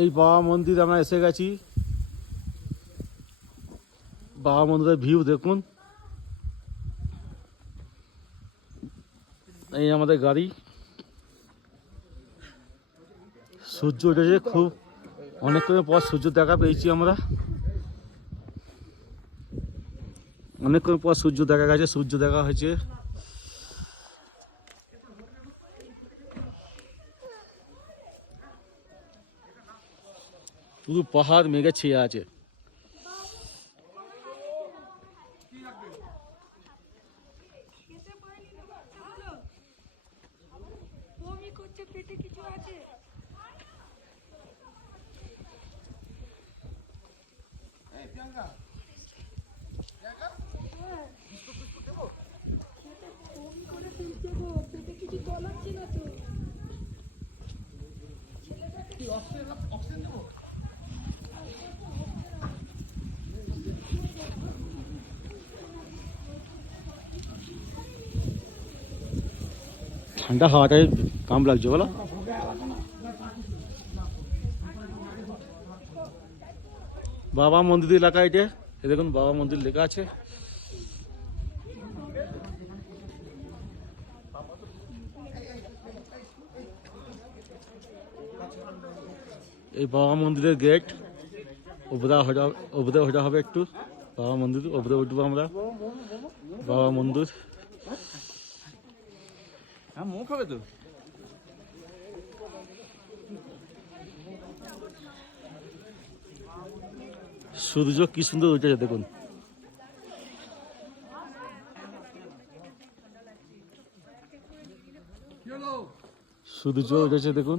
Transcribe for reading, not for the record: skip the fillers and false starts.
এই বাবা মন্দির আমরা এসে গেছি। বাবা মন্দিরের ভিউ দেখুন। এই আমাদের গাড়ি। সূর্য উঠেছে, খুব অনেকক্ষণ পর সূর্য দেখা পেয়েছি আমরা। অনেকক্ষণ পর সূর্য দেখা গেছে, সূর্য দেখা হয়েছে। পুরো পাহাড় মেঘে ছেয়ে আছে। ঠান্ডা হাওয়াটাই কাম লাগছে বলো। বাবা মন্দির এলাকা এটা, এ দেখুন বাবা মন্দির লেখা আছে। এই বাবা মন্দিরের গেট। ওপরে ওঠা হবে একটু। বাবা মন্দির ওপরে উঠবো আমরা। বাবা মন্দির মুখ হবে তো। সূর্য কি সুন্দর উঠেছে দেখুন। সূর্য উঠেছে দেখুন।